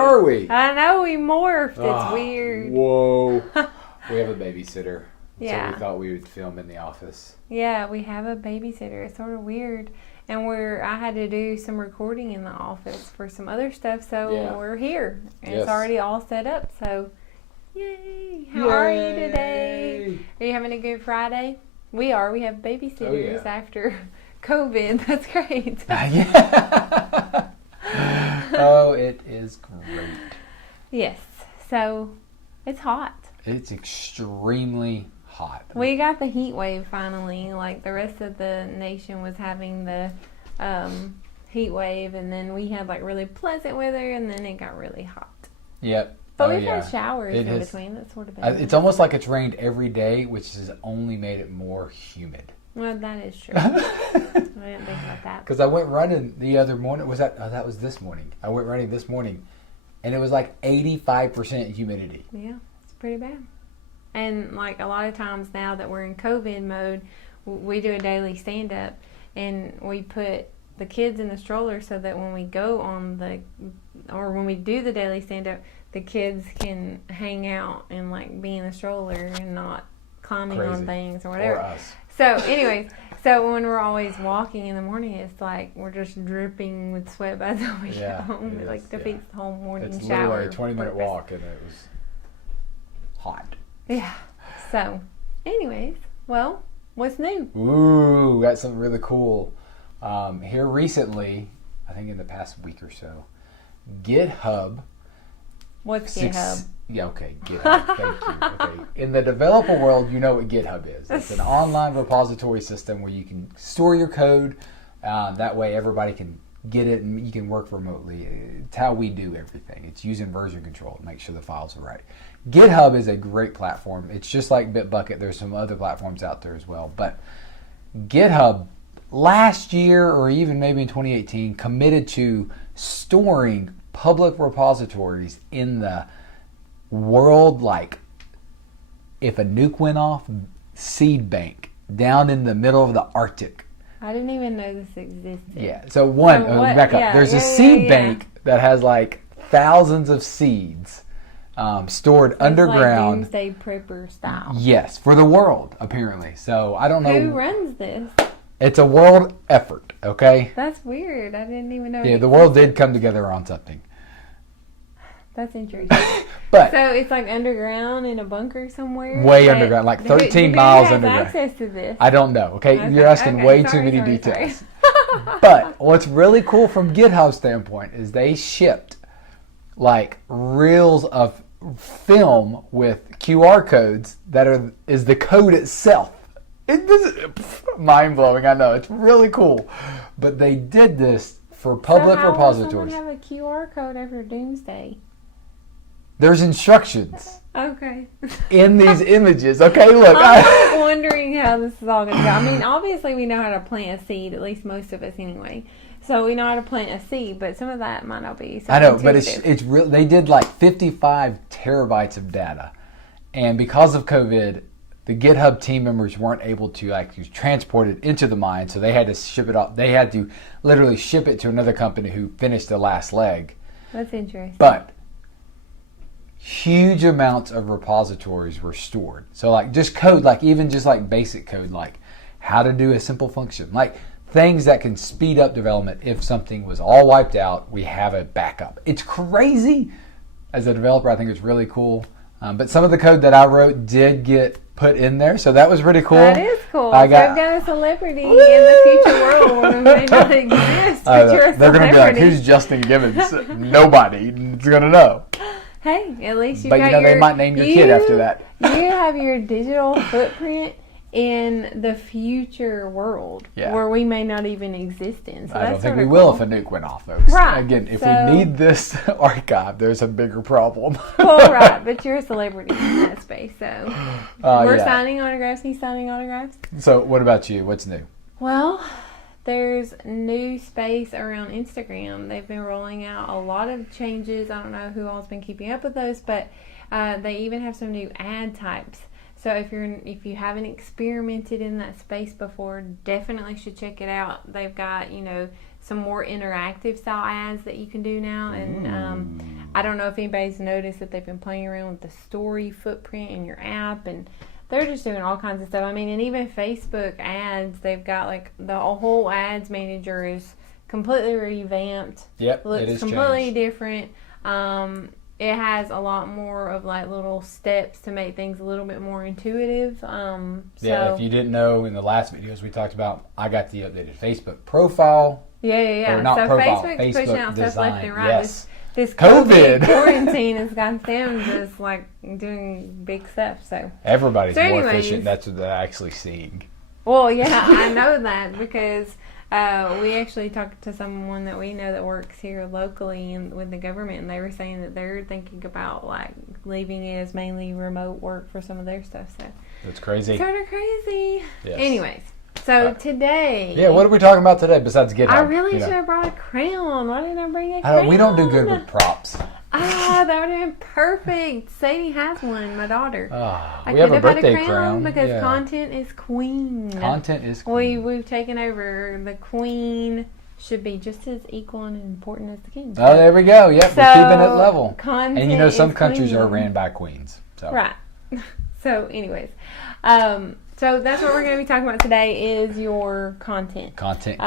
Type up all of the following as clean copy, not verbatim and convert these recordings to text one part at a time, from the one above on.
are we? I know, we morphed. It's weird. Whoa. We have a babysitter. Yeah. So we thought we would film in the office. Yeah, we have a babysitter. It's sort of weird. And I had to do some recording in the office for some other stuff, so we're here. And it's already all set up, so yay. How are you today? Are you having a good Friday? We are. We have babysitters after COVID. That's great. Yeah. Oh, it is great. Yes. So, it's hot. It's extremely hot. We got the heat wave finally. Like the rest of the nation was having the heat wave, and then we had like really pleasant weather, and then it got really hot. Yep. But we've had showers in between. That's sort of bad. It's almost like it's rained every day, which has only made it more humid. Well, that is true. I didn't think about that. Because I went running the other morning. That was this morning. I went running this morning, and it was like 85% humidity. Yeah, it's pretty bad. And like a lot of times now that we're in COVID mode, we do a daily stand-up, and we put the kids in the stroller so that when we go on when we do the daily stand-up, the kids can hang out and like be in the stroller and not climbing on things or whatever. Or us. So anyways, so when we're always walking in the morning, it's like we're just dripping with sweat by the time we get home. It like defeats the whole morning it's shower. It's literally a 20-minute walk, and it was hot. Yeah. So, anyways, well, what's new? Ooh, got something really cool. Here recently, I think in the past week or so, GitHub. What's GitHub? Yeah, okay, GitHub. Thank you. Okay. In the developer world, you know what GitHub is. It's an online repository system where you can store your code. That way everybody can get it and you can work remotely. It's how we do everything. It's using version control to make sure the files are right. GitHub is a great platform. It's just like Bitbucket. There's some other platforms out there as well. But GitHub, last year or even maybe in 2018, committed to storing public repositories in the world, like if a nuke went off, seed bank down in the middle of the Arctic. I didn't even know this existed. Yeah, so back up. There's a seed bank that has like thousands of seeds stored underground. Like doomsday prepper style. Yes, for the world, apparently. So I don't know. Who runs this? It's a world effort, okay? That's weird. I didn't even know. Yeah, the world did come together on something. That's interesting. But so it's like underground in a bunker somewhere? Way underground, like 13 miles underground. Who has access to this? I don't know, okay? You're asking way too many details. But what's really cool from GitHub's standpoint is they shipped like reels of film with QR codes that is the code itself. This is mind-blowing, I know. It's really cool. But they did this for public repositories. How would someone have a QR code after Doomsday? There's instructions. Okay. In these images. Okay, look. I'm wondering how this is all going to go. I mean, obviously we know how to plant a seed, at least most of us anyway. So we know how to plant a seed, but some of that might not be so I know, but it's real. They did like 55 terabytes of data. And because of COVID, the GitHub team members weren't able to actually transport it into the mine, so they had to ship it off. They had to literally ship it to another company who finished the last leg. That's interesting. But huge amounts of repositories were stored. So like just code, like even just like basic code, like how to do a simple function, like things that can speed up development. If something was all wiped out, we have a backup. It's crazy. As a developer, I think it's really cool. But some of the code that I wrote did get put in there, so that was pretty cool. That is cool. I've got a celebrity in the future world who may not exist, but you're a celebrity. They're going to be like, who's Justin Gibbons? Nobody's going to know. Hey, at least you got your... But they might name your kid after that. You have your digital footprint in the future world where we may not even exist in. So I don't think we will if a nuke went off, folks. Right. Again, if we need this archive, there's a bigger problem. Well, right, but you're a celebrity in that space, so we're signing autographs. He's signing autographs. So what about you? What's new? Well, there's new space around Instagram. They've been rolling out a lot of changes. I don't know who all's been keeping up with those, but they even have some new ad types. So if you haven't experimented in that space before, definitely should check it out. They've got, some more interactive style ads that you can do now. And I don't know if anybody's noticed that they've been playing around with the story footprint in your app, and they're just doing all kinds of stuff. I mean, and even Facebook ads, they've got like the whole ads manager is completely revamped. Yep, looks it is completely changed. different. It has a lot more of like little steps to make things a little bit more intuitive. Yeah, if you didn't know, in the last videos we talked about, I got the updated Facebook profile. Yeah. Or not so profile, Facebook's pushing out design. stuff left and right. Yes. This COVID quarantine has got them just like doing big stuff. So everybody's more anyways, efficient. That's what they're actually seeing. Well, yeah, I know that because we actually talked to someone that we know that works here locally and with the government, and they were saying that they're thinking about like leaving it as mainly remote work for some of their stuff. So That's crazy. sort of crazy. Yes. Anyways, so today, Yeah, what are we talking about today besides GitHub? I really should have brought a crayon. Why didn't I bring a I crayon? don't, we don't do good with props. That would have been perfect. Sadie has one, my daughter. I We have a could had birthday crayon crown. because Yeah. content is queen. Content is queen. We've taken over. The queen should be just as equal and important as the king. Oh, there we go. Yep, we're keeping it level. Content And you know, some is countries queen. are ran by queens. So. Right. So, anyways, so that's what we're going to be talking about today is your content. Content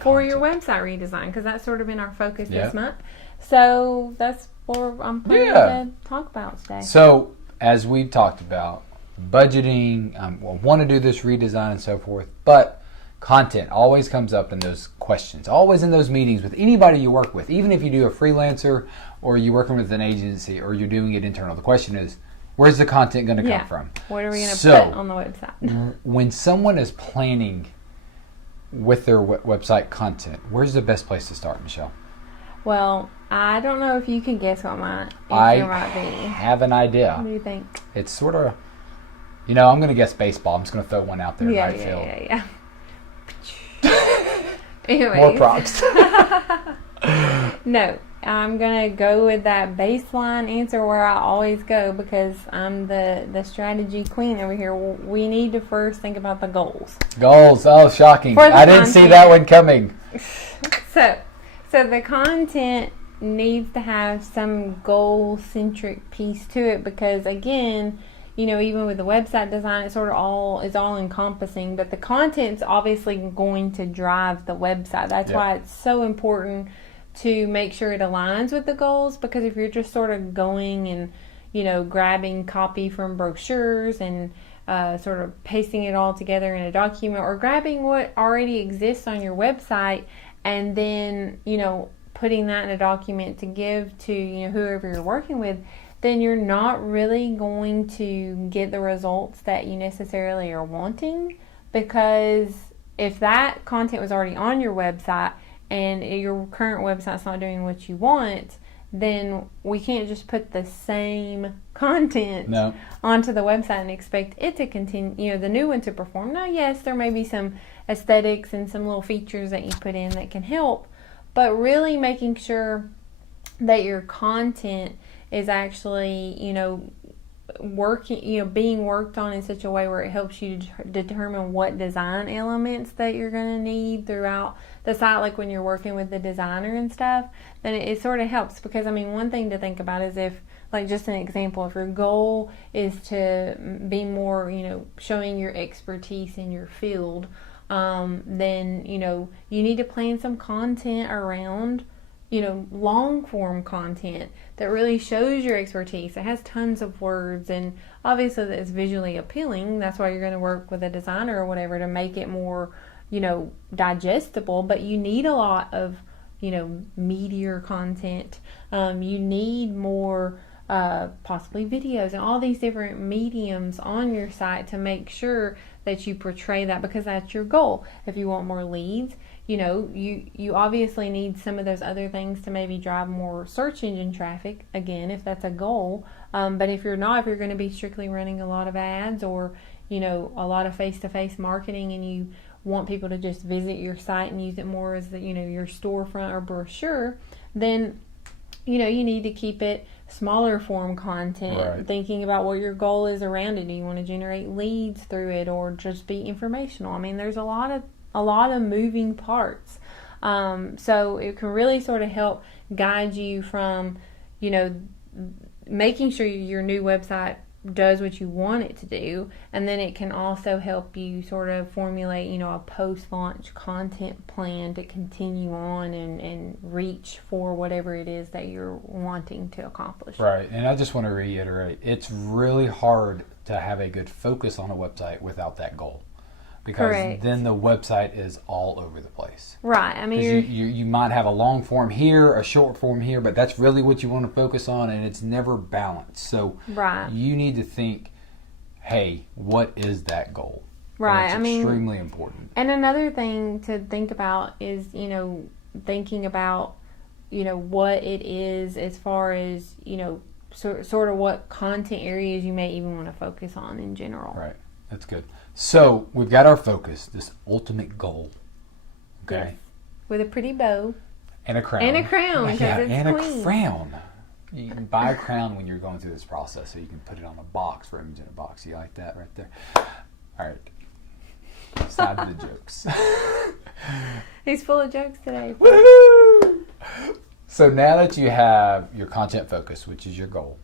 For your website redesign, because that's sort of been our focus Yep. this month. So that's what I'm planning to talk about today. So, as we've talked about, budgeting, want to do this redesign and so forth, but content always comes up in those questions, always in those meetings with anybody you work with, even if you do a freelancer or you're working with an agency or you're doing it internal. The question is, where's the content going to come from? What are we going to put on the website? When someone is planning with their website content, where's the best place to start, Michelle? Well, I don't know if you can guess what my I answer might be. have an idea. What do you think? It's sort of, I'm going to guess baseball. I'm just going to throw one out there. Yeah, right field. Anyways. More props. No, I'm going to go with that baseline answer where I always go because I'm the strategy queen over here. We need to first think about the goals. Goals. Oh, shocking. I didn't see that one coming. So the content needs to have some goal-centric piece to it because, again, even with the website design, it's sort of is all encompassing, but the content's obviously going to drive the website. That's why it's so important to make sure it aligns with the goals, because if you're just sort of going and, grabbing copy from brochures and sort of pasting it all together in a document, or grabbing what already exists on your website and then, putting that in a document to give to, whoever you're working with, then you're not really going to get the results that you necessarily are wanting, because if that content was already on your website and your current website's not doing what you want, then we can't just put the same content onto the website and expect it to continue, the new one to perform. Now, yes, there may be some aesthetics and some little features that you put in that can help, but really making sure that your content is actually, working, being worked on in such a way where it helps you determine what design elements that you're going to need throughout the site, like when you're working with the designer and stuff, then it sort of helps. Because, one thing to think about is if, like just an example, if your goal is to be more, showing your expertise in your field, then, you need to plan some content around, long form content that really shows your expertise. It has tons of words, and obviously that is visually appealing. That's why you're going to work with a designer or whatever to make it more, digestible. But you need a lot of, meatier content. You need more possibly videos and all these different mediums on your site to make sure that you portray that, because that's your goal. If you want more leads, you obviously need some of those other things to maybe drive more search engine traffic, again, if that's a goal. But if you're not, if you're going to be strictly running a lot of ads or, a lot of face-to-face marketing, and you want people to just visit your site and use it more as your storefront or brochure, then, you need to keep it smaller form content, right. Thinking about what your goal is around it. Do you want to generate leads through it or just be informational? There's a lot of moving parts. So it can really sort of help guide you from, making sure your new website does what you want it to do, and then it can also help you sort of formulate, a post-launch content plan to continue on and reach for whatever it is that you're wanting to accomplish. Right, and I just want to reiterate, it's really hard to have a good focus on a website without that goal. Because Correct. Then the website is all over the place. Right. I mean, you might have a long form here, a short form here, but that's really what you want to focus on, and it's never balanced. So right. You need to think, hey, what is that goal? Right. And it's extremely important. And another thing to think about is, thinking about, what it is as far as, sort of what content areas you may even want to focus on in general. Right. That's good. So we've got our focus, this ultimate goal. Okay. Yes. With a pretty bow. And a crown. And a crown, because it's and clean. a crown. You can buy a crown when you're going through this process, so you can put it on a box, for image in a box. You like that right there? All right. Side to the jokes. He's full of jokes today. Woohoo! So now that you have your content focus, which is your goal,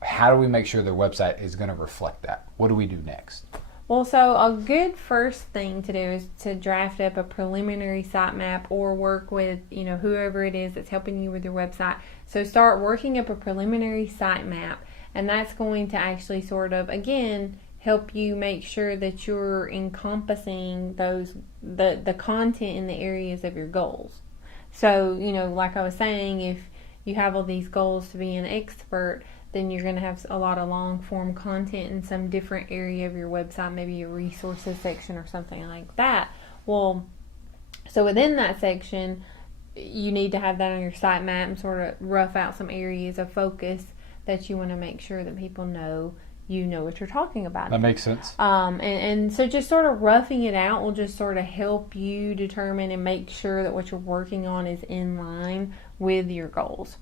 how do we make sure the website is going to reflect that? What do we do next? Well, so a good first thing to do is to draft up a preliminary sitemap or work with, whoever it is that's helping you with your website. So start working up a preliminary sitemap, and that's going to actually sort of, again, help you make sure that you're encompassing the content in the areas of your goals. So, like I was saying, if you have all these goals to be an expert, then you're going to have a lot of long form content in some different area of your website, maybe a resources section or something like that. Well, so within that section, you need to have that on your sitemap and sort of rough out some areas of focus that you want to make sure that people know you know what you're talking about. That makes sense. And so just sort of roughing it out will just sort of help you determine and make sure that what you're working on is in line with your goals.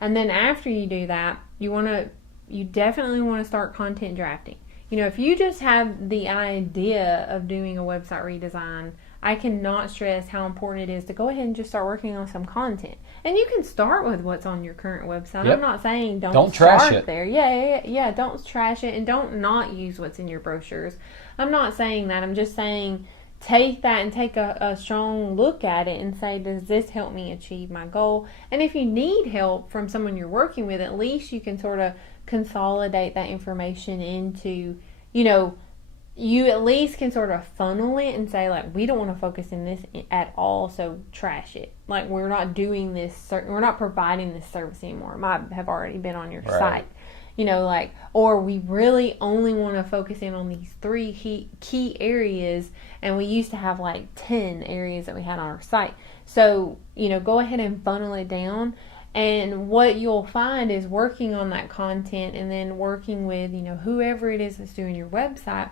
And then after you do that, you definitely want to start content drafting. If you just have the idea of doing a website redesign, I cannot stress how important it is to go ahead and just start working on some content. And you can start with what's on your current website. Yep. I'm not saying don't trash start it there. Yeah, don't trash it, and don't not use what's in your brochures. I'm not saying that. I'm just saying take that and take a strong look at it and say, does this help me achieve my goal? And if you need help from someone you're working with, at least you can sort of consolidate that information into, you at least can sort of funnel it and say, like, we don't want to focus in this at all, so trash it. Like, we're not doing this, we're not providing this service anymore. It might have already been on your site. Or we really only want to focus in on these 3 key areas, and we used to have like 10 areas that we had on our site. So, go ahead and funnel it down. And what you'll find is working on that content and then working with, whoever it is that's doing your website,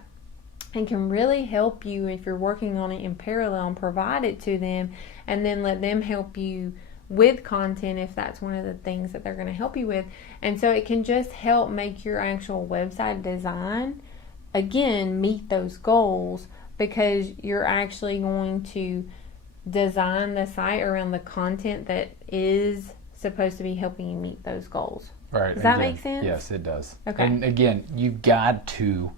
and can really help you if you're working on it in parallel and provide it to them, and then let them help you with content if that's one of the things that they're going to help you with. And so it can just help make your actual website design, again, meet those goals, because you're actually going to design the site around the content that is supposed to be helping you meet those goals. Right. Does that make sense? Yes, it does. Okay. And again, you've got to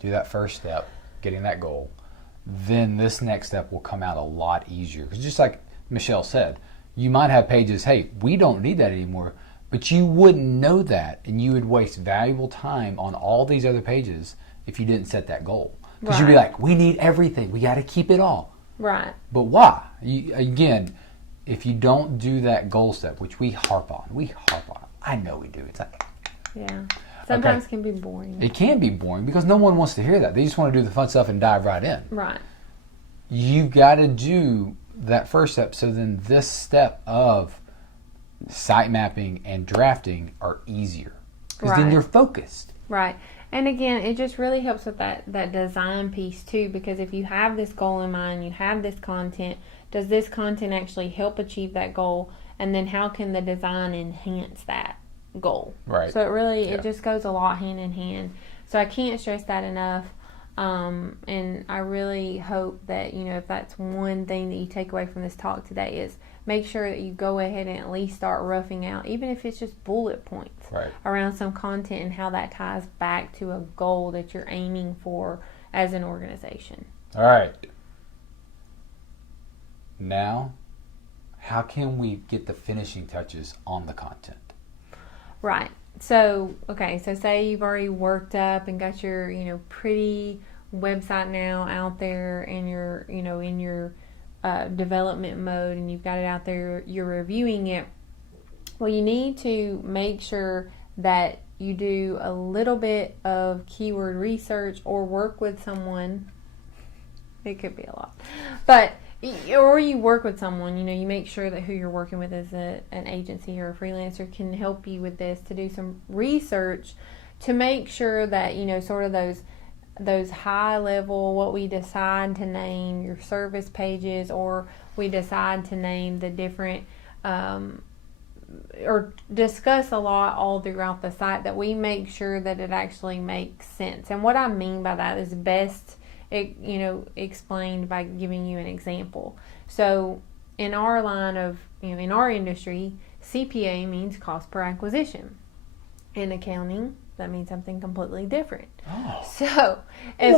do that first step, getting that goal. Then this next step will come out a lot easier. Because just like Michelle said, you might have pages, hey, we don't need that anymore, but you wouldn't know that, and you would waste valuable time on all these other pages if you didn't set that goal. Because you'd be like, we need everything. We got to keep it all. Right. But why? Again, if you don't do that goal step, which we harp on. I know we do. It's like, yeah. Sometimes it can be boring. It can be boring because no one wants to hear that. They just want to do the fun stuff and dive right in. Right. You've got to do that first step, so then this step of site mapping and drafting are easier. Because then you're focused. Right. And again, it just really helps with that design piece too, because if you have this goal in mind, you have this content, does this content actually help achieve that goal? And then how can the design enhance that goal? Right. So it just goes a lot hand in hand. So I can't stress that enough. And I really hope that, if that's one thing that you take away from this talk today, is make sure that you go ahead and at least start roughing out, even if it's just bullet points around some content and how that ties back to a goal that you're aiming for as an organization. All right. Now, how can we get the finishing touches on the content? Right. So say you've already worked up and got your, pretty website now out there, and you're, in your development mode, and you've got it out there, you're reviewing it. Well, you need to make sure that you do a little bit of keyword research or work with someone. It could be a lot, or you work with someone, you make sure that who you're working with is an agency or a freelancer can help you with this, to do some research to make sure that, sort of those high level, what we decide to name your service pages, or we decide to name the different, or discuss a lot all throughout the site, that we make sure that it actually makes sense. And what I mean by that is best explained by giving you an example. So in our line of, in our industry, CPA means cost per acquisition. In accounting, that means something completely different. Oh. So if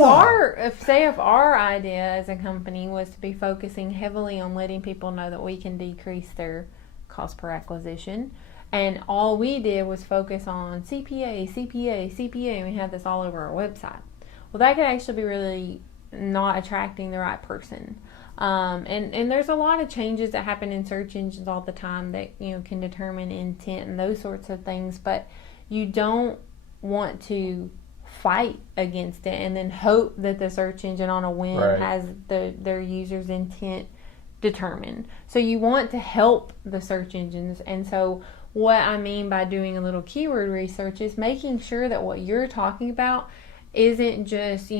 our idea as a company was to be focusing heavily on letting people know that we can decrease their cost per acquisition, and all we did was focus on CPA, and we had this all over our website, well, that could actually be really not attracting the right person. And there's a lot of changes that happen in search engines all the time that, can determine intent and those sorts of things. But you don't want to fight against it and then hope that the search engine on a whim has their user's intent determined. So you want to help the search engines. And so what I mean by doing a little keyword research is making sure that what you're talking about isn't just,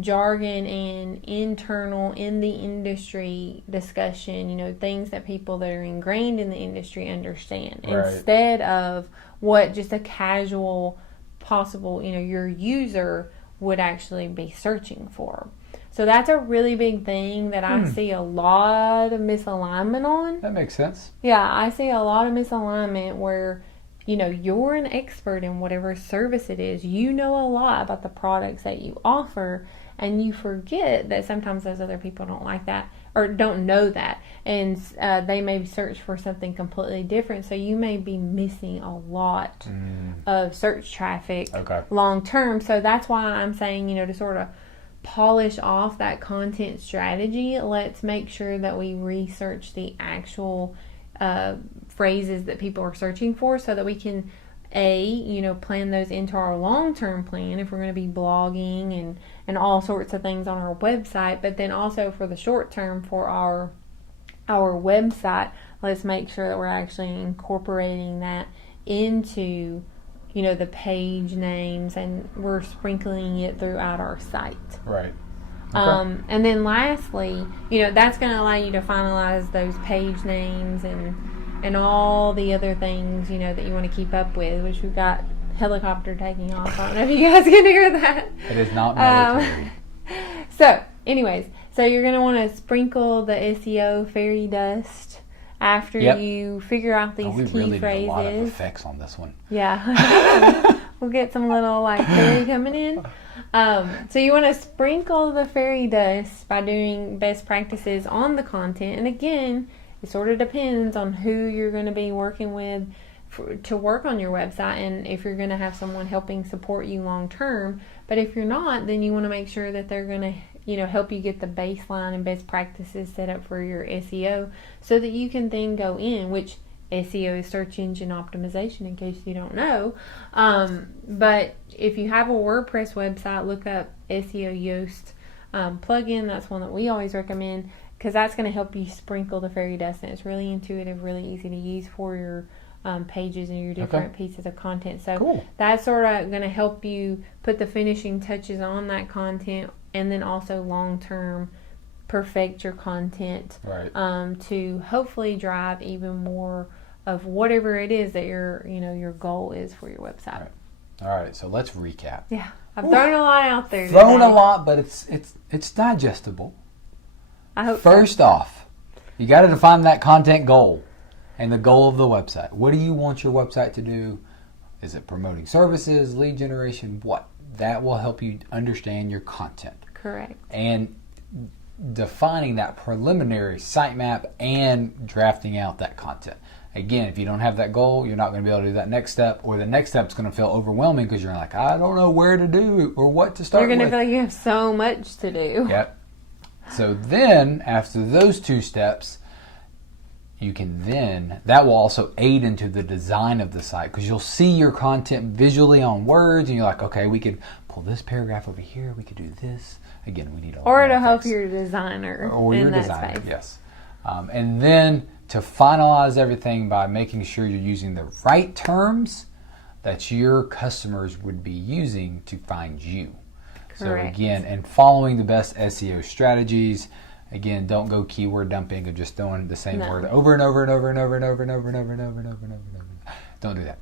jargon and internal in the industry discussion, things that people that are ingrained in the industry understand, instead of what just a casual possible, your user would actually be searching for. So that's a really big thing that I see a lot of misalignment on. That makes sense. Yeah, I see a lot of misalignment where, you're an expert in whatever service it is. You know a lot about the products that you offer, and you forget that sometimes those other people don't like that or don't know that, and they may search for something completely different. So you may be missing a lot of search traffic long term. So that's why I'm saying, to sort of polish off that content strategy, let's make sure that we research the actual phrases that people are searching for, so that we can plan those into our long-term plan if we're going to be blogging and all sorts of things on our website. But then also for the short term, for our website, let's make sure that we're actually incorporating that into the page names, and we're sprinkling it throughout our site. Right. Okay. And then lastly, that's going to allow you to finalize those page names and all the other things, that you want to keep up with, which we've got helicopter taking off. I don't know if you guys can hear that. It is not military. So anyways, you're going to want to sprinkle the SEO fairy dust after you figure out these key really phrases. Need a lot of effects on this one. Yeah. We'll get some little fairy coming in. So you want to sprinkle the fairy dust by doing best practices on the content. And again, it sort of depends on who you're going to be working with to work on your website, and if you're going to have someone helping support you long term. But if you're not, then you want to make sure that they're going to help you get the baseline and best practices set up for your SEO, so that you can then go in, which SEO is search engine optimization, in case you don't know. But if you have a WordPress website, look up SEO Yoast plugin. That's one that we always recommend, because that's going to help you sprinkle the fairy dust, and it's really intuitive, really easy to use for your pages and your different pieces of content. So that's sort of going to help you put the finishing touches on that content, and then also long term perfect your content to hopefully drive even more of whatever it is that your goal is for your website. All right, so let's recap. Yeah, I've thrown a lot out there. Thrown today. a lot, but it's digestible. I hope. First off, you got to define that content goal and the goal of the website. What do you want your website to do? Is it promoting services, lead generation? What? That will help you understand your content. Correct. And defining that preliminary sitemap and drafting out that content. Again, if you don't have that goal, you're not going to be able to do that next step, or the next step is going to feel overwhelming because you're like, I don't know where to do or what to start You're with. going to feel like you have so much to do. Yep. So then, after those two steps, you can then, that will also aid into the design of the site because you'll see your content visually on words and you're like, okay, we could pull this paragraph over here, we could do this. Again, we need a lot Or more to help text. your designer Or in your that designer, space. yes. And then to finalize everything by making sure you're using the right terms that your customers would be using to find you. Correct. So again, and following the best SEO strategies. Again, don't go keyword dumping or just throwing the same word over and over and over and over and over and over and over and over and over and over and over. Don't do that.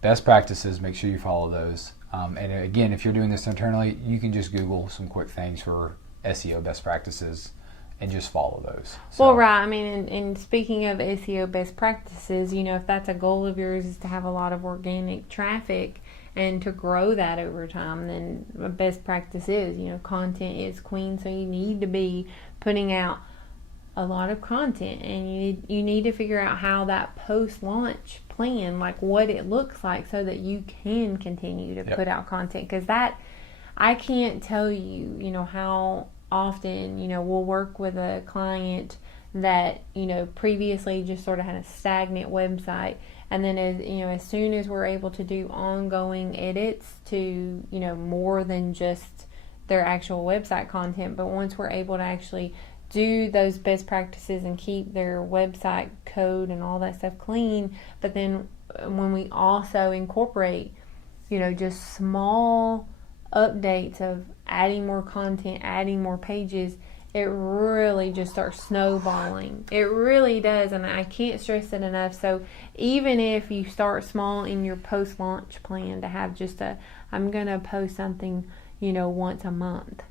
Best practices, make sure you follow those. And again, if you're doing this internally, you can just Google some quick things for SEO best practices and just follow those. So, Well, right. I mean, and speaking of SEO best practices, you know, if that's a goal of yours is to have a lot of organic traffic and to grow that over time, then the best practice is, you know, content is queen. So you need to be putting out a lot of content, and you need to figure out how that post-launch plan, like what it looks like, so that you can continue to put out content. Because that, I can't tell you, you know, how often, you know, we'll work with a client that, you know, previously just sort of had a stagnant website, and then as soon as we're able to do ongoing edits to, you know, more than just their actual website content, but once we're able to actually do those best practices and keep their website code and all that stuff clean, but then when we also incorporate, you know, just small updates of adding more content, adding more pages, it really just starts snowballing. It really does, and I can't stress it enough. So even if you start small in your post-launch plan to have just I'm going to post something, you know, once a month,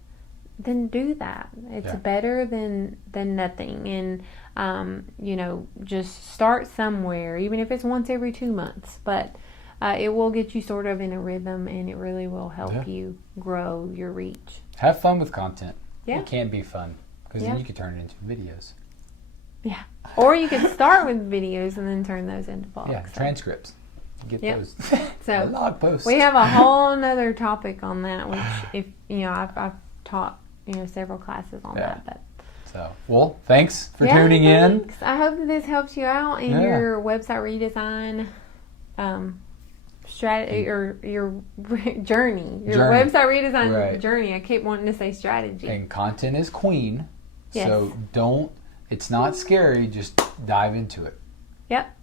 then do that. It's better than nothing. And, you know, just start somewhere, even if it's once every 2 months. But it will get you sort of in a rhythm, and it really will help you grow your reach. Have fun with content. Yeah. It can be fun because then you can turn it into videos. Yeah. Or you could start with videos and then turn those into blogs. Yeah, transcripts. Get those. So blog posts. we have a whole nother topic on that, which, if you know, I've taught, you know, several classes on that. But so, well, thanks for tuning in. I hope that this helps you out in your website redesign strategy, or your journey, website redesign journey. I keep wanting to say strategy. And content is queen. Yes. So it's not scary. Just dive into it. Yep.